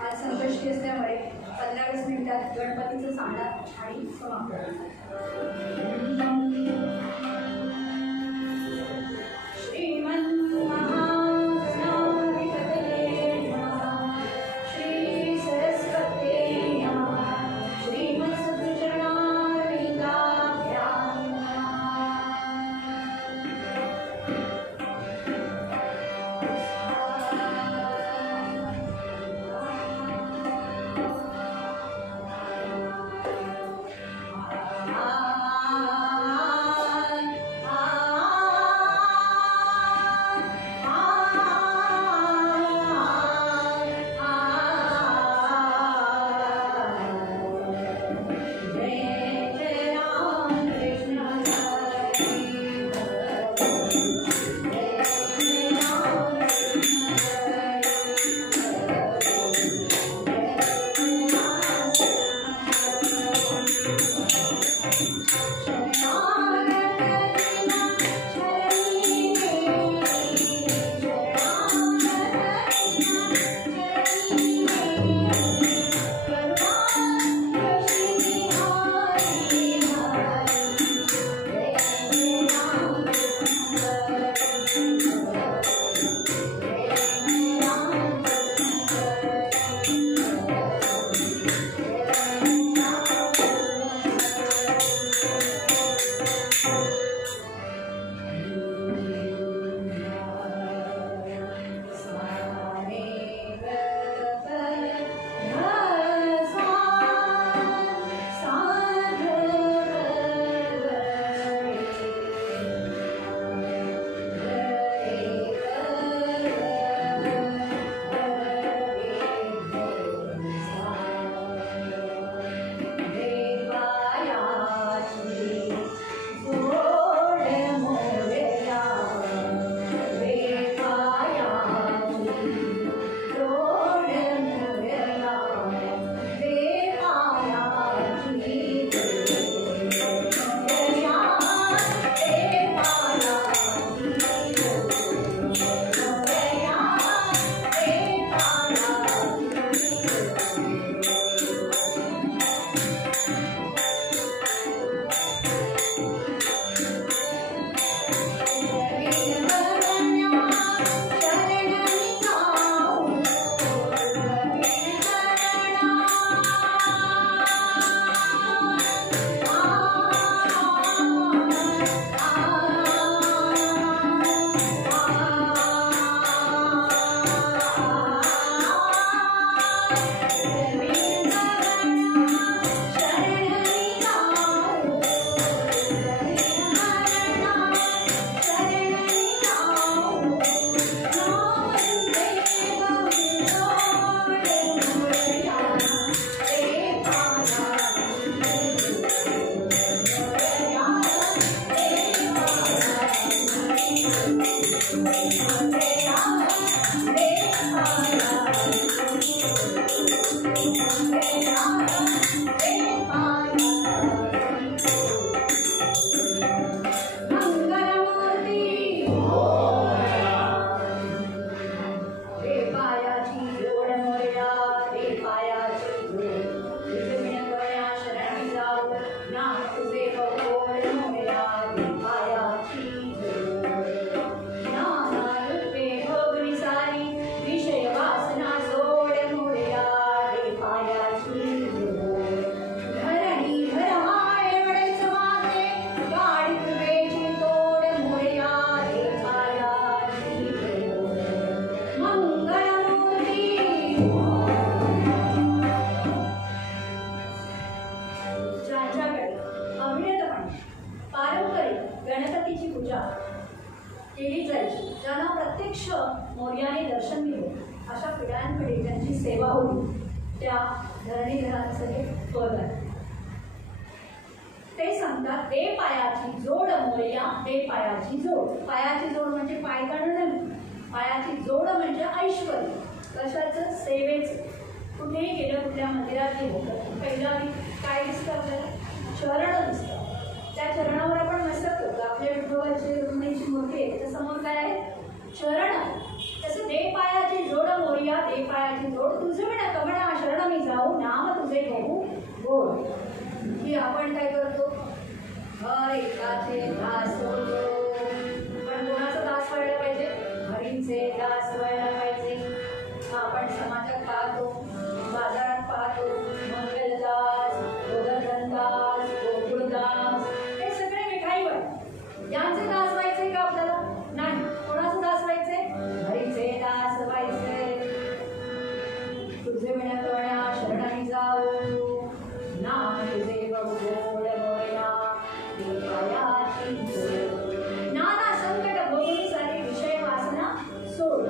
आज संकष्टी असल्यामुळे 15-20 मिनिटात गणपतीचं सांगणार आणि समाप्त. केली जायची, ज्यांना प्रत्यक्ष मोर्याने दर्शन मिळेल अशा पिढ्यांकडे ज्यांची सेवा होती त्या धरणीधरांचं हे पद आहे. ते सांगतात दे पायाची जोड मोर्या दे पायाची जोड. पायाची जोड म्हणजे पाय काढणं, पायाची जोड म्हणजे ऐश्वर्य. कशाचं? सेवेचं. कुठेही गेलं, कुठल्या मंदिरात गेलं पहिला काय दिसतं आपल्याला? चरण दिसतं. त्या चरणावर आपण मस्तक करतो. आपल्या विठोबाची रुक्मिणीची मूर्ती आहे, त्याच्या समोर काय आहे? चरण. जोड तुझे म्हणा कमळा शरण मी जाऊ नाम तुझे बहू गोड. की आपण काय करतो हर एकाचे दास होतो. पण कोणाचा दास व्हायला पाहिजे? हरीचे दास व्हायला पाहिजे. आपण समाजात पाहतो, बाजारात पाहतो, मंगलदास, गोवर्धनदास, गोकुळदास, हे सगळे मिठाईवर यांचे दास व्हायचे का आपल्याला? नाही. कोणाचं दास व्हायचे? हरीचे दास व्हायचे. तुझे म्हणा कवळ्या शरणाई जाऊ नाम तुझे बहू गोड मोरया ते पायाची जोड. नाना संकट भोगून सारी विषय वासना सोड.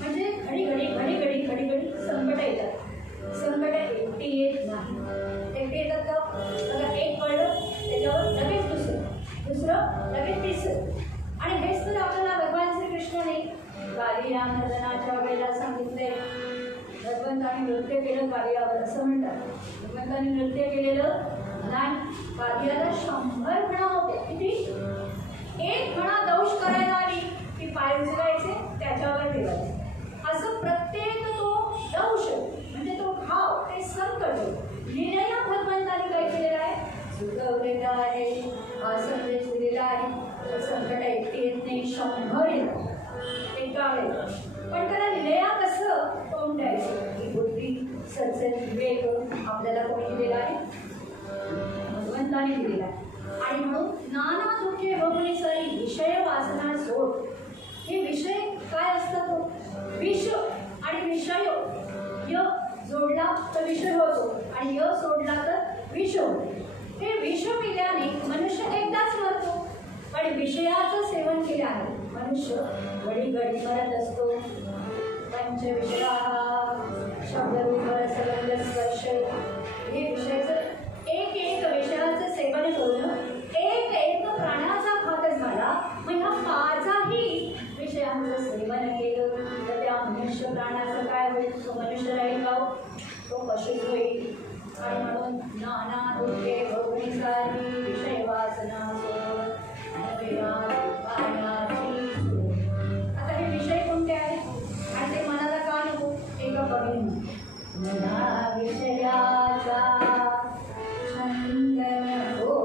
म्हणजे घडी घडी घडी घडी घडी घडी संकट येतात. संकट एकटी येत नाही. एकटी येतात का? बघा, एक कळलं त्याच्यावर लगेच दुसरं लगेच तिसरं. आणि हेच तर आपल्याला भगवान श्रीकृष्णाने कालियानर्दनाच्या वेळेला सांगितले. भगवंताने नृत्य केलं कालियावर असं म्हणतात. भगवंताने नृत्य केलेलं नाही. कालियाला 100 म्हणा होते. किती? एक म्हणा दंश करायला आली की पाय उचलायचे त्याच्यावर ठेवायचे. असं प्रत्येक तो दंश म्हणजे तो घाव ते संकट लीलेला भगवंताने काय केलेलं आहे? चुकवलेलं आहे. हा संदेश दिलेला आहे. संकट एकटी येत नाही, 100 येतात एका वेळेला. पण त्याला लिलेला कसं तोंड द्यायचं ही बुद्धी सत्सद विवेक आपल्याला कोणी दिलेला आहे? भगवंताने दिलेला आहे. आणि म्हणून नाना दुःखे भोगून सारी विषय वासना सोड. हे विषय काय असतात? विष आणि विषय. य जोडला तर विषय होतो आणि य सोडला तर विष होतो. हे विष पिल्याने मनुष्य एकदाच मरतो. पण विषयाचं सेवन केल्याने मनुष्य घडी घडी मरत असतो. पंचविषया शब्दरूप रसगंध स्पर्श हे विषयाचं एक एक विषयाचं सेवन करून एक एक प्राण्याचा घात झाला. मग ह्या 5ही विषयांचं सेवन केलं तर त्या मनुष्य प्राण्याचं काय होईल? तो मनुष्य राहील का? तो पशुच होईल. आणि म्हणून नाना दुःखे भोगून सारी विषय वासना सोड. आता हे विषय कोणते आहेत आणि ते मनाला का नको? एका कवीने मना विषयाचा छंद नको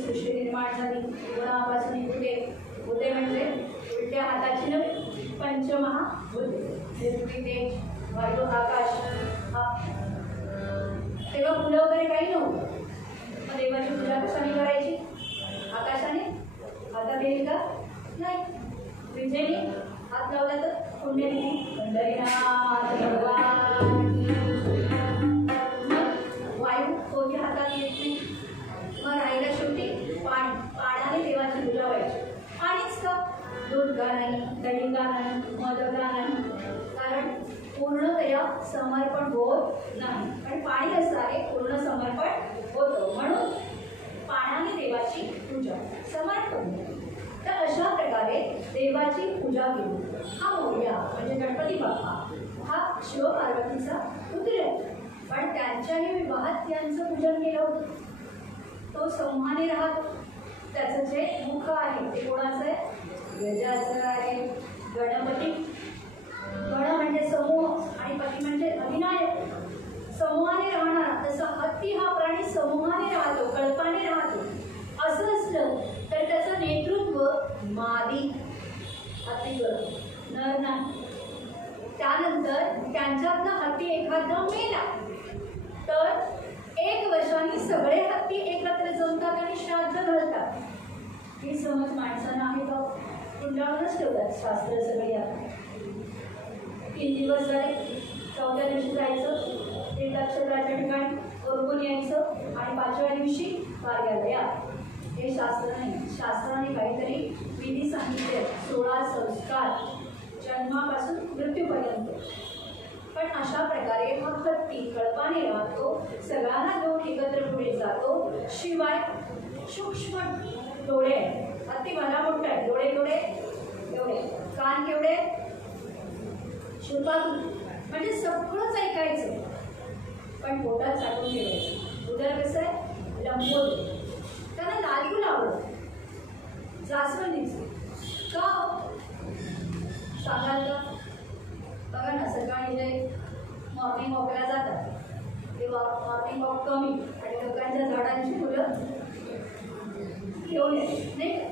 सृष्टी निर्माण झाली. गुणापासून भूते म्हणजे उलट्या हाताची नव्हे, पंचमहाभूते पृथ्वी तेज वायू आकाश. तेव्हा फुलं वगैरे काही नव्हतं. मग देवाची पूजा कशाने करायची? आकाशाने? हातात येईल का? नाही. विजेने हात लावला तर पुण्यतिथी पंढरीनाथ भगवान की. मग वायू तोही हातात येत नाही. मग राहिला शेवटी पाणी. पाण्याने देवाची पूजा व्हायची. पाणीच का? दूध का नाही, दही का नाही, मध का नाही, कारण पूर्णतया समर्पण होत नाही. आणि पाणी असणारे पूर्ण समर्पण होतं, म्हणून पाण्याने देवाची पूजा समर्पण. तर अशा प्रकारे देवाची पूजा केली. हा मोरया म्हणजे गणपती बाप्पा हा शिवपार्वतीचा पुत्र आहे, पण त्यांच्याही विवाहात यांचं पूजन केलं होतं. तो संहाने राहतो. त्याचं जे मुख आहे ते कोणाचं आहे? गजाचं आहे. गणपती, गण म्हणजे समूह आणि पती म्हणजे अधिनायक. समूहाने राहणारा. तसा हत्ती हा प्राणी समूहाने राहतो, कल्पाने राहतो. असं असलं तर त्याचं नेतृत्व मादी हत्ती करतो, नर नाही. त्यानंतर त्यांच्यातला हत्ती एखादा मेला तर 1 वर्षांनी सगळे हत्ती एकत्र जमतात आणि श्राद्ध घालतात. ही समज माणसानं आहे का? कुंडाळूनच ठेवतात शास्त्र सगळी. आता 3 दिवस झाले, 4थ्या दिवशी जायचं तीर्थक्षेत्राच्या ठिकाणी ओरबून यायचं आणि 5व्या दिवशी कार्यालयात. हे शास्त्र नाही. शास्त्राने काहीतरी विधी सांगितले, 16 संस्कार जन्मापासून मृत्यूपर्यंत. पण अशा प्रकारे हा हत्ती कल्पाने राहतो, सगळ्यांना घेऊन एकत्र पुढे जातो. शिवाय सूक्ष्म डोळे आहेत. हत्ती मला मोठा आहे, डोळे केवढे एवढे, कान केवढे शुल्पातून, म्हणजे सगळंच ऐकायचं पण पोटात साठवून ठेवायचं. उदर कसं आहे? लंबोदर. त्यांना लाल फुल आवडतं, जास्वंदीचं. का सांगाल का? बघा ना, सकाळी जे मॉर्निंग वॉकला जातात तेव्हा मॉर्निंग वॉक कमी आणि लोकांच्या झाडांची फुलं घेऊन येते नाही का?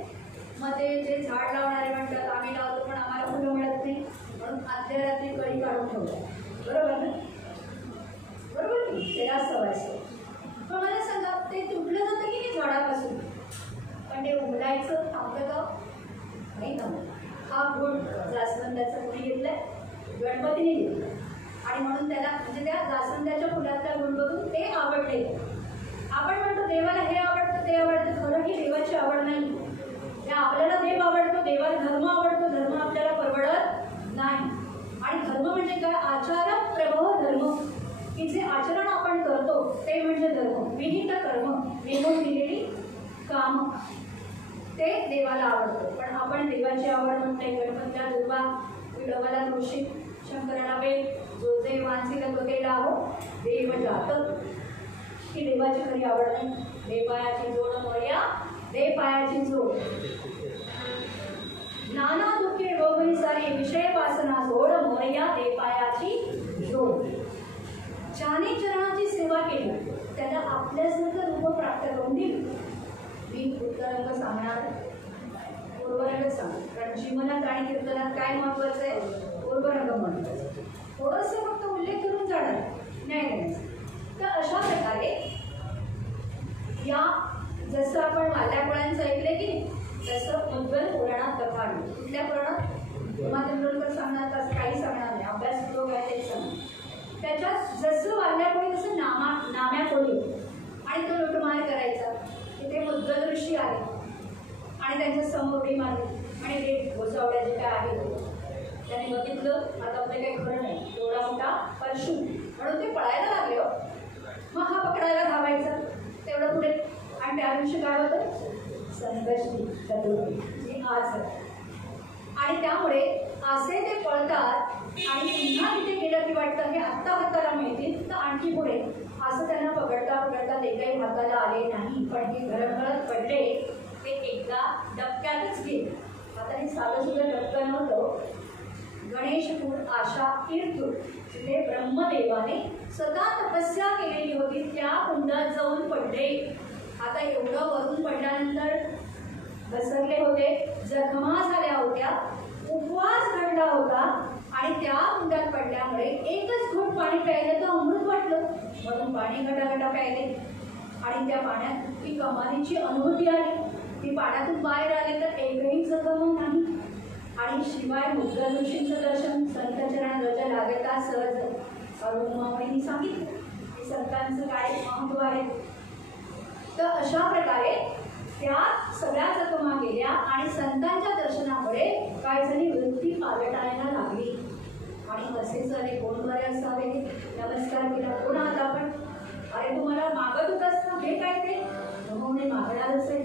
मग ते जे झाड लावणारे म्हणतात आम्ही लावतो पण आम्हाला फुलं मिळत नाही, म्हणून आदल्या रात्री कळी काढून ठेवतात. बरोबर ना? बरोबर की? त्याला सवय असते. पण मला सांगा, ते तुटलं जातं की नाही झाडापासून, पण ते उमलायचं थांबलं का? नाही थांबलं. हा गुण जास्वंदाचा कोणी घेतलाय? गणपतीने घेतला. आणि म्हणून त्याला म्हणजे त्या जास्वंदाच्या फुलातला गुण बघून ते आवडले. आपण म्हणतो देवाला हे आवडतं ते आवडतं, खरं ही देवाची आवड नाही. त्या आपल्याला देव आवडतो, देवाला धर्म आवडतो, धर्म आपल्याला परवडत नाही. आणि धर्म म्हणजे काय? आचार प्रभव धर्म, की जे आचरण आपण करतो ते म्हणजे धर्म. विहित कर्म, नेमून दिलेली काम, ते देवाला आवडतं. पण आपण देवाची आवड म्हणते. गणपतीला दुर्वा, विठोबाला तुळशी, शंकराला वेल, जो जे वांसिल तो ते लावो देव जात. ही देवाची खरी आवड नाही. देवपायाची जोड मोरया, देवपायाची जोड. नाना दुःखे रोगणी सारी, विषय वासना जोड मोरया, देवपायाची जोड. ज्याने चरणाची सेवा केली त्याला आपल्यासारखं रूप प्राप्त करून दिली. मी उत्तरंग सांगणार, पूर्वरंग सांगणार, कारण जीवनात आणि कीर्तनात काय महत्वाचं आहे? पूर्वरंग महत्वाचं. थोडंसं फक्त उल्लेख करून जाणार नाही. तर अशा प्रकारे या जसं आपण वाल्याकुळ्यांचं ऐकलंय की तसं मुद्गल पुराणात कथा आहे. कुठल्या पुराणात? उमातेंडुलकर सांगणार, तसं काही सांगणार नाही, अभ्यास लोक आहे तेच सांगणार. त्याच्यात जसं वाल्याकोळी तसं नाम्याकोळी, आणि तो लुटमार करायचा. तिथे मुद्गल ऋषी आले आणि त्यांच्या समोर उडी मारली आणि ते घोसावड्या जे काय आहे त्याने बघितलं आता आपलं काही खरं नाही, एवढा मोठा परशु, म्हणून ते पळायला लागले. मग हा पकडायला धावायचा तेवढं पुढे. आणि त्या दिवशी काय होतं? संकष्टी चतुर्थी आज. आणि त्यामुळे असे ते पळतात आणि पुन्हा तिथे गेलं की वाटतं हे आत्ता हाताला मिळतील तर आणखी पुढे. असं त्यांना पकडता पकडता ते काही हाताला आले नाही, पण हे घरघरत पडले. ते एकदा डबक्यातच गेले. आता हे साधं सुद्धा डबकं नव्हतं. गणेशपूर आशा तीर्थ तिथे ब्रह्मदेवाने स्वतः तपस्या केलेली होती, त्या कुंडात जाऊन पडले. आता एवढं वरून पडल्यानंतर घसरले होते, जखमा झाल्या होत्या, उपवास घडला होता आणि त्या कुंडात पडल्यामुळे एकच घोट पाणी प्यायलं तर अमृत वाटलं, म्हणून पाणी गटागटा प्यायले. आणि त्या पाण्यात ती कमालीची अनुभूती आली. ती पाण्यातून बाहेर आले तर एकही जखम नाही. आणि शिवाय मुद्गल ऋषींचं दर्शन संतचरण रज लागता सहज अरुणमावळींनी सांगितलं की संतांचं काय महत्व आहे. तर अशा प्रकारे त्या सगळ्या जखमा गेल्या आणि संतांच्या दर्शनामुळे काय झाली, वृत्ती पालटायला लागली. आणि असे झाले, कोण बरे असावे, नमस्कार केला, कोण आहात आपण, अरे तुम्हाला मागत होतास ना, हे काय ते म्हणून मागणारच आहे,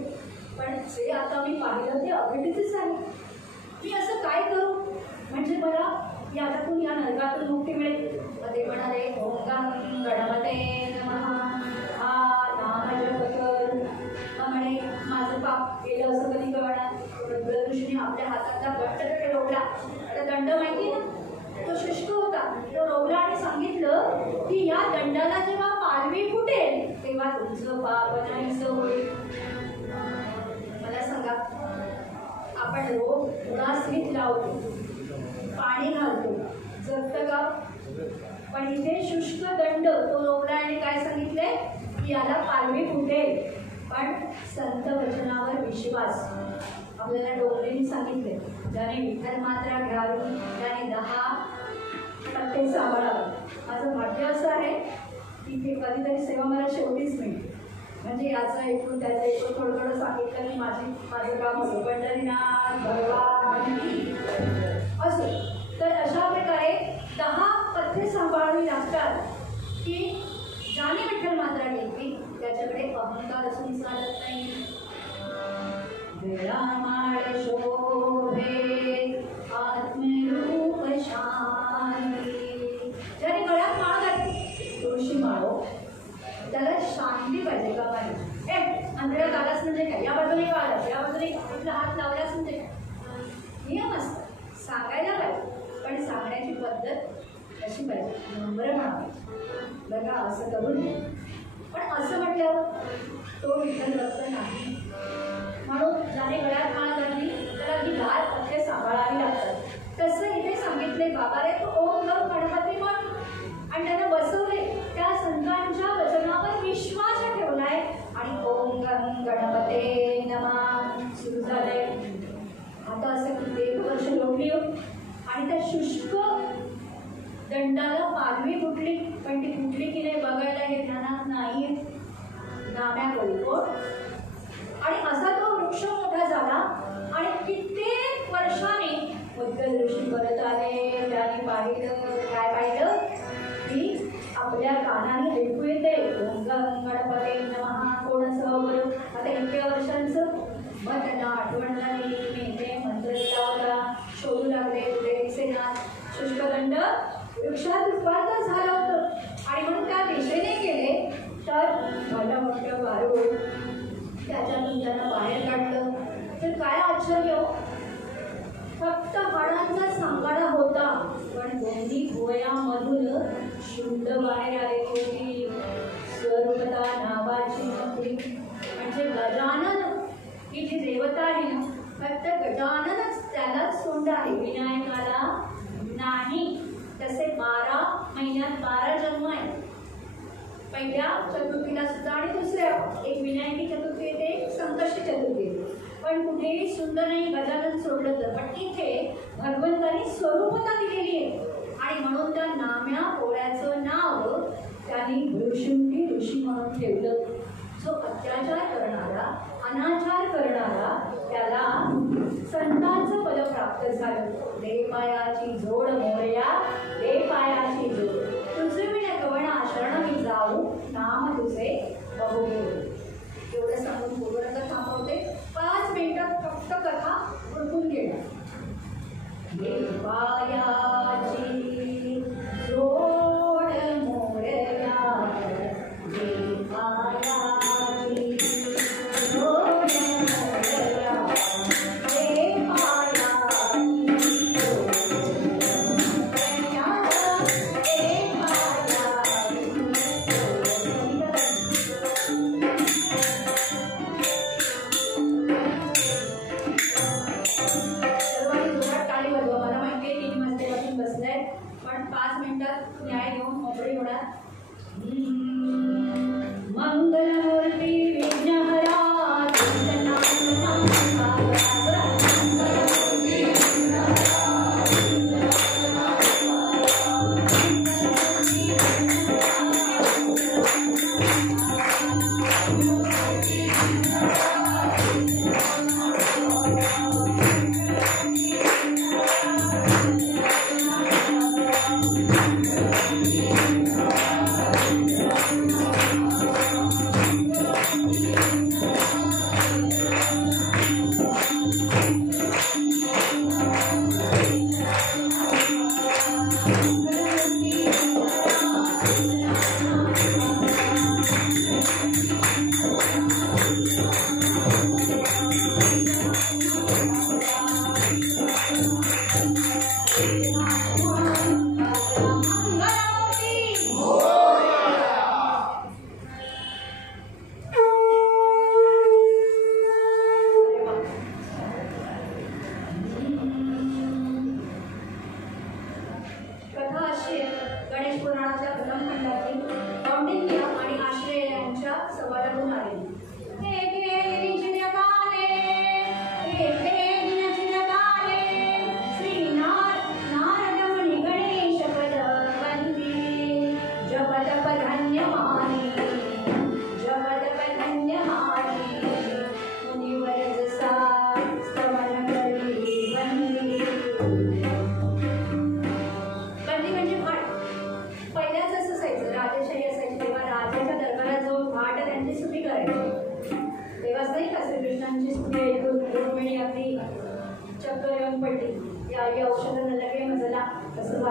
पण जे आता मी पाहिलं ते अघटितच आहे, मी असं काय करू म्हणजे मला यातून या नरकातून मुक्ती मिळेल. ते म्हणाले, ओम गणपते नमः, हा नाम जप कर. म्हणे माझं पाप केलं असं कधी कळणार. ऋषीने आपल्या हातातला दंड रोवला. आता दंड माहिती ना, तो शुष्क होता, तो रोवला आणि सांगितलं की या दंडाला जेव्हा पालवी फुटेल तेव्हा तुमचं पाप नाहीसं होईल. मला सांगा, आपण रोग उदासीत लावतो, पाणी घालतो, जगतं का, पण इथे शुष्क दंड तो रोवला आणि काय सांगितले की याला पालवी फुटेल. पण संत वचनावर विश्वास आपल्याला डोंगरेंनी सांगितले, ज्याने विठ्ठल मात्रा घ्यावी त्याने 10 पत्ते सांभाळावे. माझं भाग्य असं आहे की ते कधीतरी सेवा मला शेवटीच मिळते, म्हणजे याचं ऐकून त्याचं ऐकून थोडं थोडं सांगितलं की माझं काम होतं. पंढरीनाथ भगवान असो. तर अशा प्रकारे 10 पथ्ये सांभाळावी लागतात की ज्याने विठ्ठल मात्रा घेतली त्याच्याकडे अहंकार असून चालत नाही. वेळामाळ शोभे आत्मरूप शांती. ज्याने गळ्यात माळ घातली, तुळशी माळो, त्याला शांती पाहिजे का पाहिजे. मंदिरात आलास म्हणजे काय, या बाजूने का आलास, या बाजूने आपला हात लावलास म्हणजे काय, नियम असतात, सांगायला पाहिजे, पण सांगण्याची पद्धत कशी पाहिजे, नम्र म्हणावी. बघा असं करून नये, पण असं म्हटल्यावर तो विठ्ठल भक्त नाही. म्हणून ज्याने गळ्यात माळ घातली त्याला ती 10 पथ्ये सांभाळावी लागतात. तसं इथे सांगितले बाबा रे, तो ओम गम गणपती म्हण, आणि त्यांना बसवले, त्या संतांच्या वचनावर विश्वास ठेवलाय आणि ओम गम गणपते नमः सुरू झालंय. आता असं किती 1 वर्ष लोटली आणि त्या शुष्क दंडाला पालवी फुटली, पण ती फुटली की नाही बघायला हे ध्यानात नाही. नाम्या कोलकोट आणि असा तो वृक्ष मोठा झाला आणि कित्येक वर्षांनी मुद्गल ऋषी परत आले. त्याने पाहिलं, काय पाहिलं की आपल्या कानाने ऐकू येते ओम गणपते नमः. कोण असावं बरं आता इतक्या वर्षांचं. मग त्यांना आठवण झाली, मी इथे मंत्र दिला होता, शोधू लागले, कुठे दिसेना. शुष्कदंड वृक्षात रूपांतर झालं होतं आणि म्हणून त्या दिशेने गेले तर मला मोठं वारूळ त्याच्यातून त्यांना बाहेर काढलं. तर काय आश्चर्य, फक्त हाडांचा सांगाडा होता, पण दोन्ही भुवयामधून शुद्ध बाहेर आलेली होती. स्वरूपता नावाची नोकरी म्हणजे गजानन ही जी देवता आहे ना, फक्त गजाननच त्याला सोंड आहे, विनायकाला नाही. तसे 12 महिन्यात 12 जन्म आहेत. पहिल्या चतुर्थीला सुद्धा आणि दुसऱ्या एक विनायकी चतुर्थी येते, एक संकष्टी चतुर्थी येते, पण कुठेही सुंदर नाही गजानन सोडलं तर. पण इथे भगवंतांनी स्वरूपता दिलेली आहे आणि म्हणून त्या नाम्या पोळ्याचं नाव त्यांनी भृशुंडी ऋषी म्हणून ठेवलं. जो अत्याचार करणारा, अनाचार करणारा त्याला संतांचं पद प्राप्त झालं. दे पायाची जोड मोरया, दे पायाची जोड, तुझे विणे कवणा शरण मी जाऊ, नाम तुझे बहु. एवढं सांगून पूर्ण थांबवते. 5 मिनिटात फक्त कथा उरकून घेणार. दे पायाची जोड मोरया, दे पायाची जोड मोरया, दे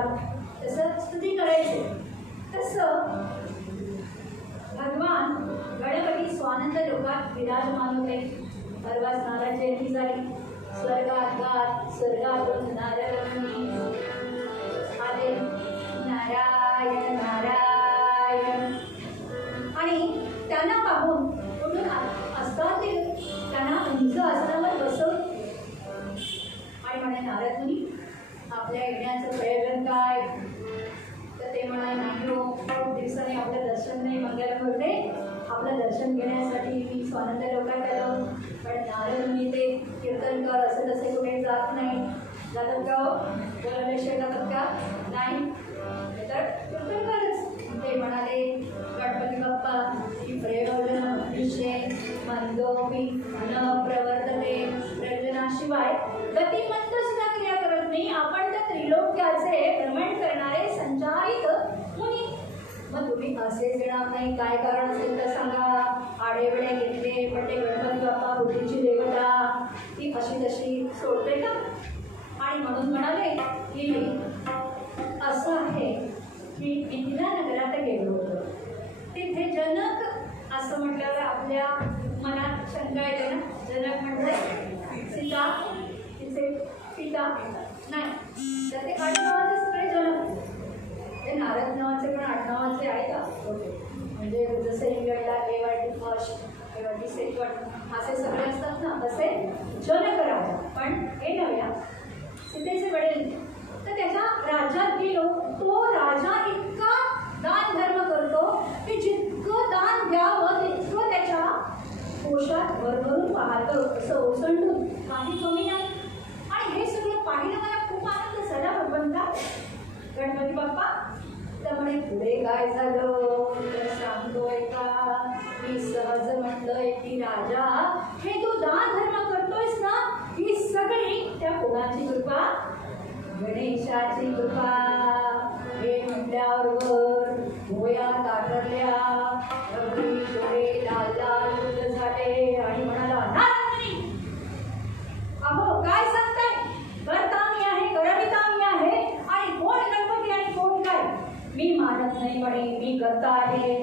जोरात तसं स्तुती करायची. तसं भगवान गणपती स्वानंद लोकात विराजमान होते. परवाच नारद जयंती झाली. स्वर्गातून नारद आले. नारायण नारायण. आणि त्यांना पाहून कुठून असतात ते त्यांना उंच आसनावर बसवून आणि म्हणे नारद मुनी आपल्या येण्याचं प्रयोजन काय? तर ते म्हणाले नाही हो, खूप दिवसांनी आपलं दर्शन नाही मंगलमूर्ते, आपलं दर्शन घेण्यासाठी मी स्वानंद लोकात आलो. पण नारद मुनी ते कीर्तन कर असं तसे कुठे जात नाही. जातात का? बोलायला जातात का? नाही. तर कीर्तन करच. ते म्हणाले गणपती बाप्पा की प्रयोजन विषय मंदोपी न प्रवर्तते. प्रयोजनाशिवाय गतिमंत सुद्धा क्रिया करत नाही. आपण तर त्रिलोक्याचे भ्रमण करणारे संचारित मुनी. मग तुम्ही असेच येणार नाही, काय कारण असेल तर सांगा. आडेवेळे घेतले पण ते गणपती बाप्पा बुद्धीची देवता ती अशी तशी सोडते का? आणि म्हणून म्हणाले की असं आहे की मिथिला नगरात गेलो होतो. तिथे जनक असं म्हटल्यावर आपल्या मनात शंका येते ना. जनक म्हणजे सीता, तिचे पिता नाही, तर ते आडनावाचे सगळे जनक. ते नारद नावाचे पण आडनावाचे आहे का? म्हणजे जसे इंग्लंडला एवाटी फर्स्ट, एवाटी सेकंड असे सगळे असतात ना, तसे जनक राजा. पण हे नव्या सीतेचे वडील. तर त्याच्या राज्यात गेलो. तो राजा इतका दान धर्म करतो की जितकं दान द्यावं तितकं त्याच्या पोशात भरभरून पाहतो, असं ओसंडून काही कमी नाही. आणि हे सगळं पाहिलं मला खूप आनंद झाला. भगवंता गणपती बाप्पा तर म्हणे पुढे काय झालं तर सांगतोय का? मी सहज म्हटलंय की राजा हे तू दान धर्म करतोयस ना, ही सगळी त्या कोणाची कृपा? गणेशाची कृपा. हे म्हटल्यावर भोया ताटरल्या, डोळे लाल लाल झाले आणि म्हणाला अहो काय सांगताय? करता मी आहे, करविता मी आहे, आणि कोण गणपती आणि कोण काय? मी मानत नाही म्हणे, मी करता आहे.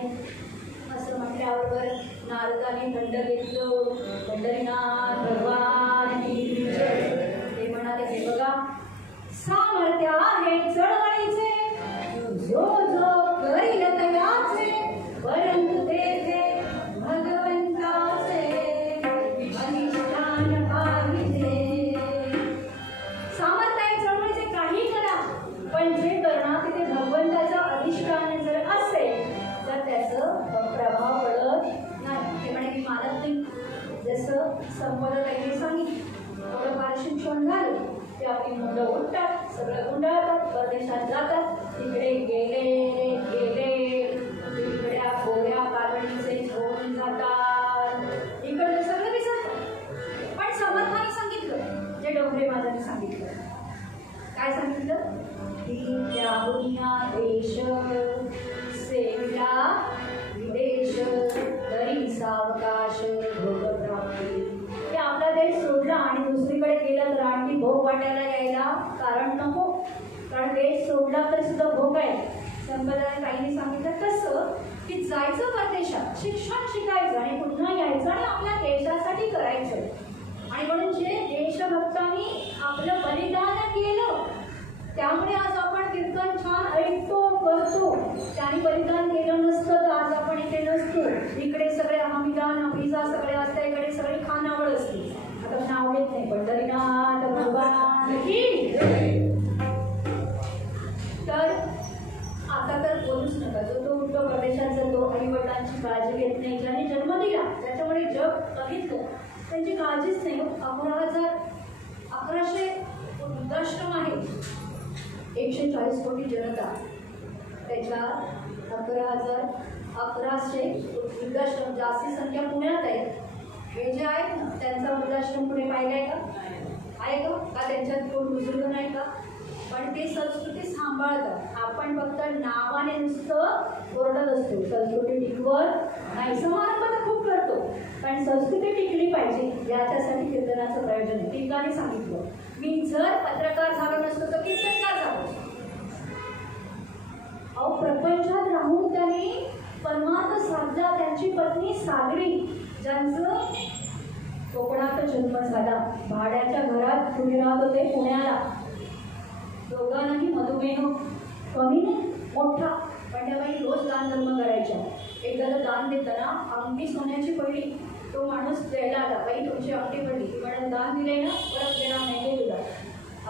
असं म्हटल्यावर नारदाने दंड घेतलं. पंढरीनाथ भगवान की जय. ते म्हणाले हे बघा सामर्थ्य आहे चळवळीचे, जो जो करील तयाचे, परंतु तेथे भगवंताचे अधिष्ठान पाहिजे. सामर्थ्य आहे चळवळीचे, काही करा, पण जे करणार तिथे भगवंताचं अधिष्ठान जर असेल तर त्याचं प्रभाव पडत नाही. ते म्हणे मी मानत नाही. जसं संपदाताईने सांगितलं थोडंफार शिक्षण झालं ते आपली मुलं उठतात, सगळं गुंडाळतात, परदेशात जातात, तिकडे गेले तिकड्या गोऱ्या कालणीचे घेऊन जातात, इकडे सगळं विसरतात. पण समर्थाने सांगितलं, जे डोंगरे महाराजांनी सांगितलं, काय सांगितलं की त्याहुन्या देश सेविला विदेश तरी सावकाश भोग प्राप्ती. की आपला देश सोडला आणि दुसरीकडे गेलं तर आणखी भोग वाटायला यायला कारण नको, कारण देश सोडला तरी सुद्धा भोग आहे. संपदाने ताईंनी सांगितलं तसं की जायचं परदेशात, शिक्षण शिकायचं आणि पुन्हा यायचं आणि आपल्या देशासाठी करायचं. आणि म्हणून जे देशभक्तांनी आपलं बलिदान केलं त्यामुळे आज आपण कीर्तन छान ऐकतो करतो. त्यांनी बलिदान केलं नसतं तर आज आपण इथे नसतो. इकडे सगळे हमीदान हमीजा सगळे असते, इकडे सगळी खानावळ असते. आता नाव घेत नाही पंढरीनाथ भगवान की. तर आता तर बोलूच नका. जो तो उत्तर प्रदेशात जातो, आई वडिलांची काळजी घेत नाही, ज्याने जन्म दिला त्याच्यामुळे जग बघितलं त्यांची काळजीच नाही. 11,1100 वृद्धाश्रम आहे, 140 कोटी जनता, त्याच्या 11,1100 वृद्धाश्रम. जास्ती संख्या पुण्यात आहे. हे जे आहेत ना त्यांचा वृद्धाश्रम पुढे पाहिलाय का? आहे का? त्यांच्यात कोण बुजुर्ग नाही का? पण ते संस्कृती सांभाळतात. आपण फक्त नावाने नुसतं ओरडत असतो, संस्कृती टिकवत नाही. समारंभ तर खूप करतो पण संस्कृती टिकली पाहिजे याच्यासाठी कीर्तनाचं प्रयोजन आहे. टीकाने सांगितलं मी जर पत्रकार झालो नसतो तर कीर्तनकार झालो. त्यांची पत्नी सागरी, ज्यांचं कोकणात जन्म झाला, भाड्याच्या घरात पुढे राहत होते पुण्याला. दोघांनाही मधुमेह कमी नाही मोठा, पण त्या बाई रोज दान धर्म करायच्या. एकदा दान देताना अंगठी सोन्याची पडली, तो माणूस द्यायला आला, बाई तुमची अंगठी पडली, पण दान दिले ना परत देणार नाही तुला.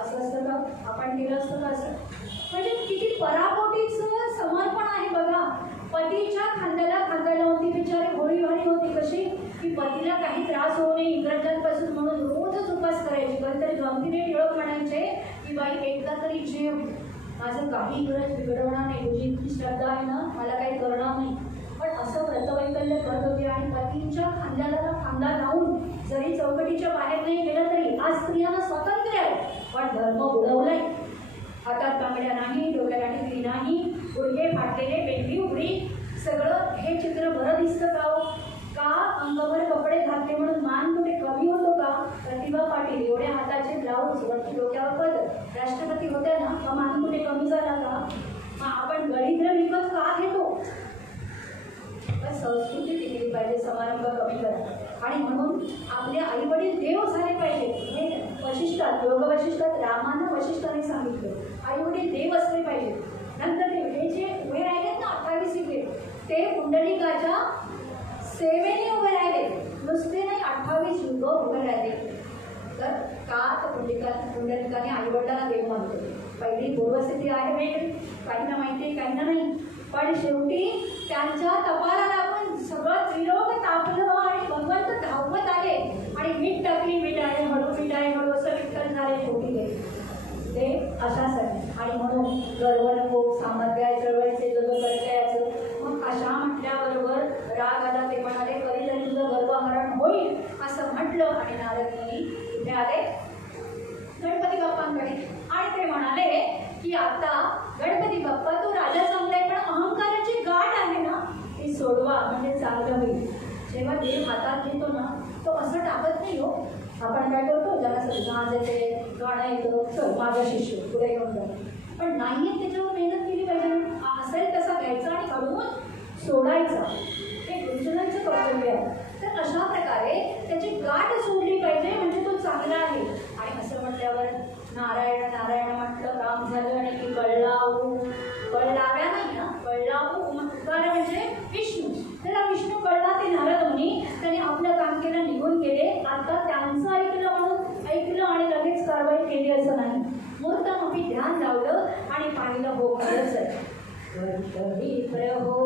असं असतं का? आपण केलं असतं का असं? म्हणजे किती पराकोटीचं समर्पण आहे बघा. पतीच्या खांद्याला खांदा लावून ती बिचारी होळी भारी होती कशी, की पतीला काही त्रास होऊ नये इंग्रजांपासून म्हणून रोजच उपास करायची. कधीतरी गमतीने टिळक म्हणायचे की बाई एकदा तरी जेव, माझं काही इंग्रज बिघडवणार नाही, तुझी इतकी श्रद्धा आहे ना, मला काही करणार नाही. पण असं व्रतवैकल्य करत होते आणि पतींच्या खांद्याला खांदा लावून जरी चौकटीच्या बाहेर नाही गेलं तरी आज स्त्रियांना स्वातंत्र्य आहे, पण धर्म बुडवलाय. हातात बांगड्या नाही, डोक्याला टिकली नाही, गुडघे फाटलेले, पेंढी उघडी, सगळं हे चित्र बरं दिसतं का? का अंगावर कपडे घातले म्हणून मान कुठे कमी होतो का? प्रतिभा पाटील एवढ्या हाताचे ब्लाऊज, वरती डोक्यावर पदर, राष्ट्रपती होत्या ना, का मान कुठे कमी झाला का? मग आपण गळीद्र विकत का घेतो? संस्कृती टिकली पाहिजे, समारंभ कमी करा. आणि म्हणून आपले आई वडील देव झाले पाहिजे. हे वशिष्ठात, योग वशिष्ठात रामानं वशिष्ठाने सांगितलं, आई वडील देव असले पाहिजे. नंतर हे जे उभे राहिलेत ना 28 इकडे, ते पुंडलिकाच्या सेवेने उभे राहिले, नुसते नाही 28 युग उभे राहिले. तर का तर पुंडलिकाने आई वडिलांना देव मानतो. पहिली पूर्वस्थिती आहे वेगळी, काहींना माहिती आहे काहींना नाही, पण शेवटी त्यांच्या तपाला लागून सगळं त्रिलोक तापलं आणि भगवंत धावत आले आणि मीठ टाकली मिठाळे हळू, मिठाळे हळू असं विठ्ठल झाले शेवटी ते अशासाठी. आणि म्हणून गर्व नको, सामर्थ्य आहे, चळवळीचे जग करतायचं. मग अशा म्हटल्याबरोबर राग आला, ते म्हणाले कधीतरी तुझं गर्वहरण होईल असं म्हटलं. आणि नारदमुनी कुठे आले? गणपती बाप्पांकडे. आणि ते म्हणाले की आता गणपती बाप्पा तो राजा चांगलाय, पण अहंकाराची गाठ आहे ना ती सोडवा म्हणजे चांगलं होईल. जेव्हा देव हातात घेतो ना तो असं टाकत नाही हो. आपण काय करतो, ज्याला नाच येते, गाणं येतं, चल माझा शिष्य पुढे घेऊन जातो, पण नाही त्याच्यावर मेहनत केली पाहिजे. असेल तसा घ्यायचा आणि हळून सोडायचा, हे गुरुजनांचं कर्तव्य आहे. तर अशा प्रकारे त्याची गाठ सोडली पाहिजे म्हणजे तो चांगला आहे. आणि असं म्हटल्यावर नारायण नारायण म्हटलं काम झालं. आणि की कळलाऊ, कळलाव्या नाही ना, कळलाऊ उकार म्हणजे विष्णू. त्याला विष्णू कळला, ते नारद मुनी त्यांनी आपलं काम केलं, निघून गेले. आता त्यांचं ऐकलं म्हणून ऐकलं आणि लगेच कारवाई केली असं नाही. मुहूर्तामध्ये ध्यान लावलं आणि पाहिलं हो खरंच आहे. प्रभो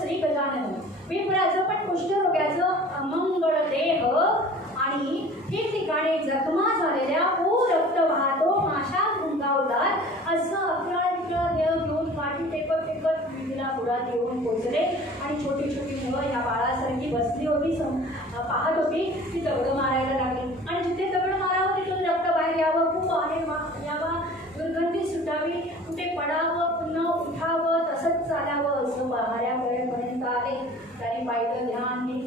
श्री गजानन विप्राचं पण कुष्ठरोग्याचं अमंगळ देह आणि ठिकठिकाणी जखमा झालेल्या रक्त वाहतो, माशा गुंगावतात असं अकरा देव घेऊन काठी टेकत टेकत विधीला पुढात येऊन पोचले. आणि छोटी छोटी मुलं ह्या बाळासारखी बसली होती, पाहत होती, ती दगड मारायला लागली. आणि जिथे दगड मारावं तिथून रक्त बाहेर यावं, खूप बाहेर यावं, दुर्गंधी सुटावी, कुठे पडावं, पुन्हा उठावं, तसंच चालावं, असं बाहेरपर्यंत आले. त्याने पाहिलं, ध्यान घे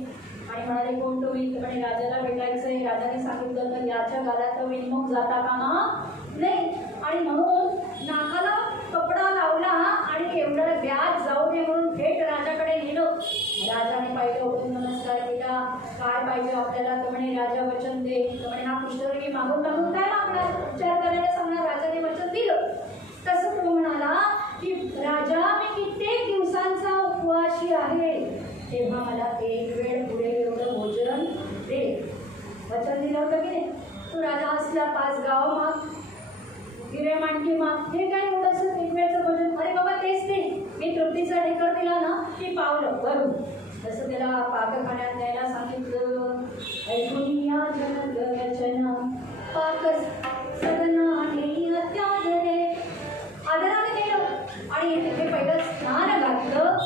आणि म्हणाले कोण तुम्ही? म्हणे राजाला भेटायचंय. राजाने सांगितलं तर याच्या गालात विनमुख जाता कामा नाही. आणि म्हणून नाकाला कपडा लावला आणि एवढं व्याज जाऊ दे म्हणून थेट राजाकडे नेलं. राजाने पाहिलं, उठून नमस्कार केला, काय पाहिजे आपल्याला? तर म्हणे राजा वचन दे. तर म्हणे हा कुष्ठरोगी मागून मागून काय मागणार, उपचार करायला सांगणार. राजाने वचन दिलं. तसं तो म्हणाला की राजा मी कित्येक दिवसांचा उपवासी आहे, तेव्हा मला एक वेळ पुढे एवढं भोजन दे. वचन दिलं होतं की नाही? तो राजा हसला, 5 गाव माग, हिरे मांडकी माग, हे काय एवढंसं एक वेळचं भोजन? अरे बाबा तेच ते, मी तृप्तीचा ढेकर दिला ना की पावलं भरून. तसं त्याला पाकखान्यात द्यायला सांगितलं. ऐकुनिया जनगचना पाकस सदनाने त्यादरे, आदराने गेलं आणि तिथे पहिलं स्नान घातलं.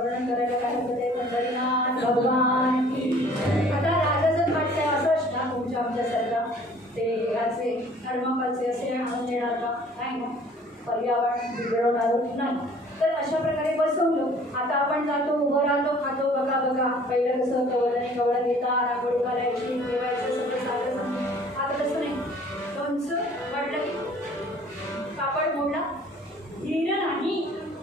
वर्णन करायला काय होतं ते पंढरीनाथ भगवान की. आता राजाचं थाट काय असंच ना तुमच्या आमच्यासारखा ते याचे धर्मपालचे असे आणून देणार का? नाही ना, पर्यावरण बिघडवणार नाही. तर अशा प्रकारे बसवलं. आता आपण जातो, उभं राहतो, खातो, बघा बघा. पहिलं कसं होतं, वजने कवळं घेता, रांगोळी घालायची, ठेवायचं, सगळं साधं. आता तसं नाही. लोणचं वाटलं की कापड मोडला, हिरं नाही,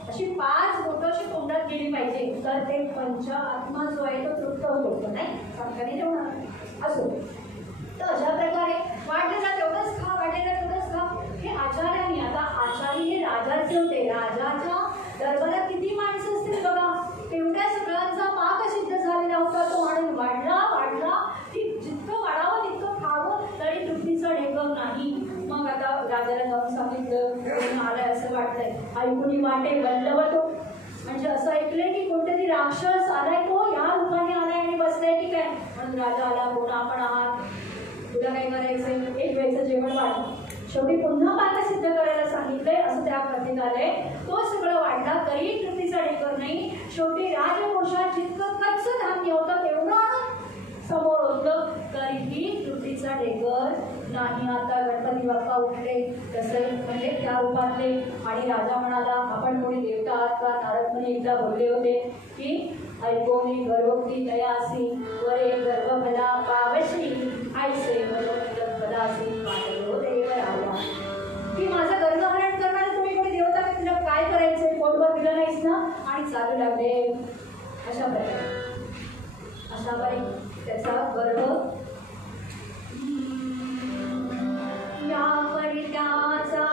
अशी 5 बोटं अशी तोंडात गेली पाहिजे, तर ते पंच आत्मा जो आहे तो तृप्त होतो. नाही सांगताना ठेवणार असो. तर अशा प्रकारे वाटलेला तेवढंच खा, वाटलेला तेवढंच खा. हे आचार्यांनी, आता आचार्य हे राजाचे होते, राजाच्या दरबारात किती माणसं असतील बघा, तेवढ्या सगळ्यांचा पाक सिद्ध झालेला होता. तो म्हणून वाढला की जितकं वाढावं तितकं खावं तरी तृप्तीचा ढेकळ नाही. मग आता राजाला जाऊन सांगितलं, आलाय असं वाटलंय, ऐकुनी वाटे बल्लवतो, म्हणजे असं ऐकलंय की कोणतरी राक्षस आलाय, तो या रूपाने आलाय आणि बसलाय की काय. म्हणून राजा आला, कोण आपण आहात, तुला काय करायचंय, एक वेळचं जेवण वाढ. शेवटी पुन्हा पाक सिद्ध करायला सांगितलंय असं त्या कथेत आलंय. तो सगळं वाढला तरी तृप्तीचा ढेकर नाही. शेवटी राजकोषात जितकं कच्च धान्य होतं तेवढं समोर होतं तरीही तृप्तीचा ढेकर नाही. आता गणपती बाप्पा उठले तसं म्हणजे त्या रूपातले, आणि राजा म्हणाला, आपण कोणी देवता आहात का? नारद मुनी एकदा बोलले होते की ऐकोनी गर्भोक्ती तयासी वरे गर्भफला पावश्री ऐसे पदासी पाठलो देव राजा. की माझं गर्भहरण करणारे तुम्ही कोणी देवता का? तुला काय करायचंय, पोटभर दिलं नाहीस ना? आणि चालू लागले अशा प्रकारे त्याचा गर्भ या परित्याचा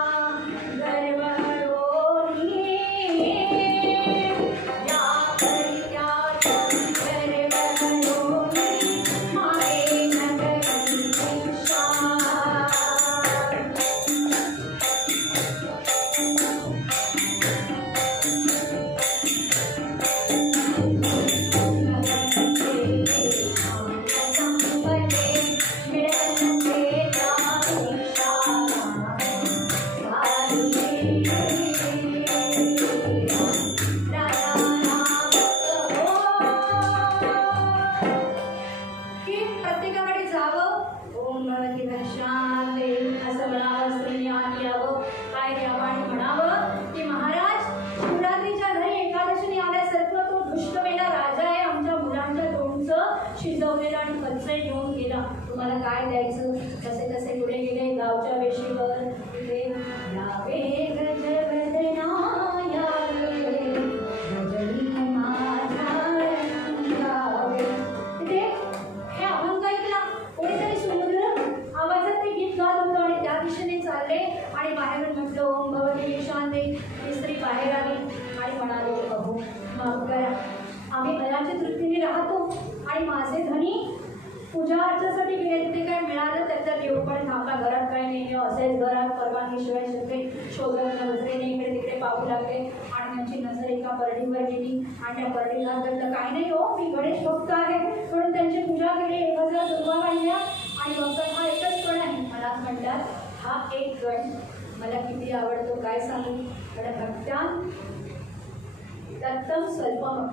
गर्भ शिजवलेला आणि कचरे घेऊन गेला. तुम्हाला काय द्यायचं? कसे कसे पुढे गेले गावच्या वेशीवर. तिथे यावे गजवदना यावे गजनी माझा यावे. तिथे हे अभंग ऐकला. कोणीतरी सुमधुर आवाजात ते गीत गात होतं आणि त्या दिशेने चालले. आणि बाहेरून म्हटलं, ओम भगवती शांती. ती स्त्री बाहेर आली आणि म्हणाले, अहो माफ करा, आम्ही अयाच्या तृप्तीने राहतो आणि माझे धनी पूजा अर्चासाठी गेले. तिथे काय मिळालं त्याचा देव पण थांबला. घरात काय नाही, असेच घरात परवानगीशिवाय सगळे शोधत नजरेने इकडे तिकडे पाहू लागले. आणि त्यांची नजर एका परडीवर गेली आणि त्या परडीला घडलं, काही नाही हो, मी गणेश भक्त आहे म्हणून त्यांची पूजा केली. 1000 दुर्वा वाढल्या आणि भक्त हा एकच गण आहे. मला म्हणतात, हा एक गण मला किती आवडतो काय सांगू. कारण भक्त्यान दत्तम स्वल्पम,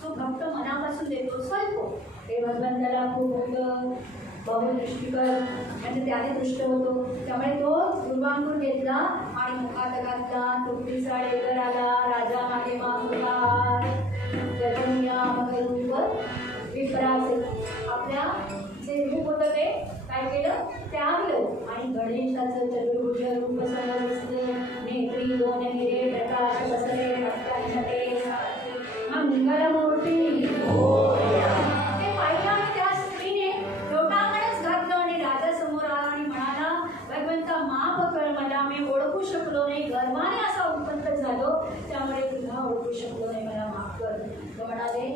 जो भक्त मनापासून देतो स्वल्प, ते भगवंताला खूप होतं. बहुदृष्टीकर म्हणजे त्याने दृष्ट होतो. त्यामुळे तो दुर्वांकूर घेतला आणि मुखात घातला. तृप्तीचा ढेकर आला. राजा मागे मागुला जगनिया मगरूप विप्राचे. आपल्या जे रूप होतं ते काय केलं, त्यागलं. आणि गणेशाचं चतुर्भुज रूप समोर दिसलं. नेत्री 2 हिरे प्रकाश बसले रक्तांचे मंगलमूर्ती. ते पाहिलं आणि त्या स्त्रीने लोटांगणच घातलं आणि राजा समोर आला आणि म्हणाला, भगवंता माफ कर मला, मी ओळखू शकलो नाही, गर्भाने असा उत्पन्न झालो, त्यामुळे तुला ओळखू शकलो नाही, मला माफ कर. तो म्हणाले,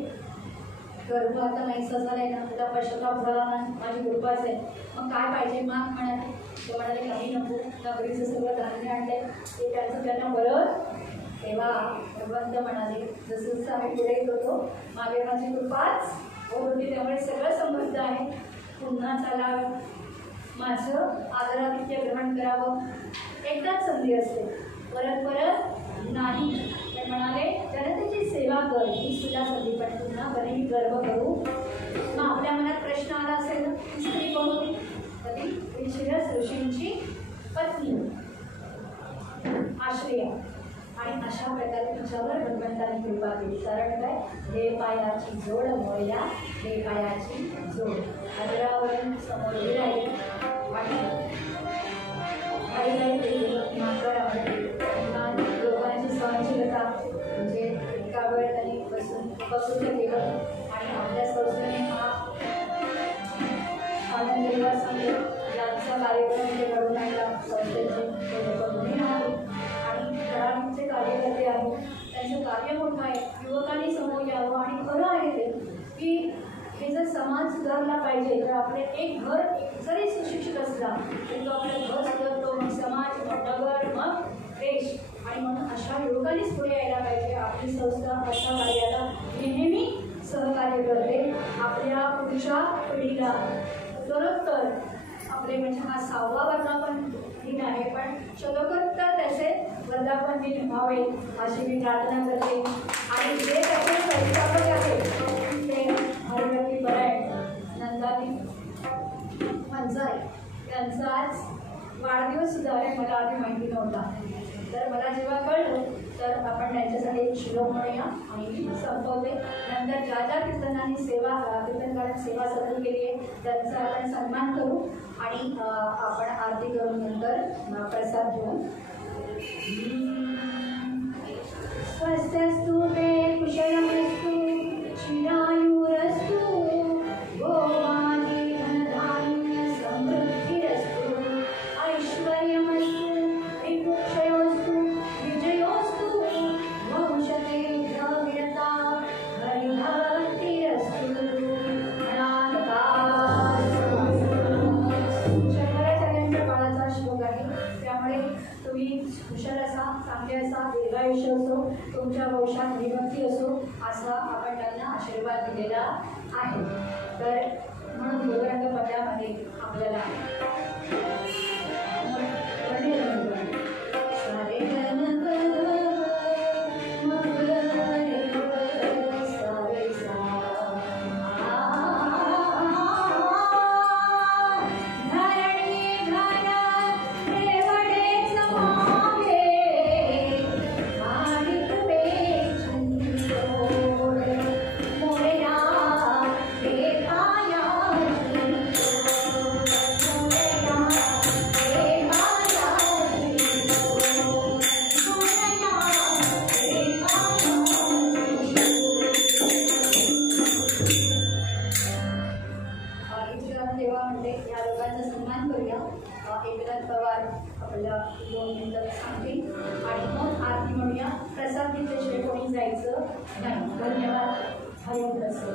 गर्भ आता नाहीसा झालाय ना, तुला पश्चाताप झाला ना, माझी कृपाच आहे, मग काय पाहिजे माग म्हणाले. तो म्हणाले, काही नको, नगरीचं सगळं धान्य आणलंय ते त्याचं त्यांना परत. तेव्हा भगवंत म्हणाले, जसं जसं आम्ही पुढे येत होतो मागे माझी कृपाच होत होती, त्यामुळे सगळं समृद्ध आहे. पुन्हा चला, माझं आदरातिथ्य ग्रहण करावं. एकदाच संधी असते, परत परत नाही. ते म्हणाले जनतेची सेवा कर ही तुझ्या संधी, पण पुन्हा कधी गर्व करू. मग आपल्या मनात प्रश्न आला असेल ना, स्त्री कोण होती? कधी ऋषिरस ऋषींची पत्नी आश्रया. आणि अशा प्रकारे तिच्यावर भगवंताने कृपा केली. कारण काय? हे पायाची जोड मोरया, हे पायाची जोड. आदरावरून समोर उभी राहिली आणि काही लोकांची सहनशीलता म्हणजे एका वेळ त्यांनी बसून केलं आणि आपल्या संस्थेने हा आनंद सांगेल यांचा कार्यक्रम ते घडून आणला. संस्थेचे कमी राहते आणि घरांचे कार्यकर्ते आहेत, त्यांचं कार्य मोठं आहे. युवकांनी समोर यावं आणि खरं आहे ते की हे जर समाज सुधारला पाहिजे तर आपले एक घर जरी सुशिक्षित असला तरी तो आपलं घर सुधारतो, मग समाज, मग नगर, मग देश. आणि म्हणून अशा युवकांनीच पुढे यायला पाहिजे. आपली संस्था अशा कार्याला नेहमी सहकार्य करते. आपल्या पुढच्या पिढीला उत्तरोत्तर आपले म्हणजे हा 6वा वर्धापन दिन आहे, पण शतकोत्तर त्याचे वर्धापन दिन व्हावे अशी मी प्रार्थना करते. आणि जे त्याचे संस्थापक आहेत ते हरवती बराड नंदानी मंजाई यांचा आज वाढदिवस सुद्धा आहे. मला आधी माहिती नव्हता, तर मला जेव्हा कळलं तर आपण त्यांच्यासाठी एक श्लोक म्हणूया आणि संपवते. नंतर ज्या ज्या कीर्तनांनी कीर्तनकारांनी सेवा सादर केली आहे त्यांचा आपण सन्मान करू आणि आपण आरती करून नंतर प्रसाद घेऊ. स्वस्त्यस्तु ते कुशलमस्तु चिरायुरस्तु गोमानी धनधान्य समृद्धिरस्तु ऐश्वर्यमस्तु विमुक्षयोस्तु विजयोस्तु वंशते विरता हरिभक्तिरस्तु. शंकराचार्यांच्या काळाचा श्लोक आहे, त्यामुळे तुम्ही कुशल असा, चांगले असा, दीर्घायुष्य असो, तुमच्या वंशात विभक्ती असो असा आपण त्यांना आशीर्वाद दिलेला आहे. तर म्हणून गुरुरंग पद्यामध्ये आपल्याला आणि मग आरती म्हणूया. प्रसाद घेतल्याशिवाय कोणी जायचं नाही. धन्यवाद. हरिओम प्रसाद.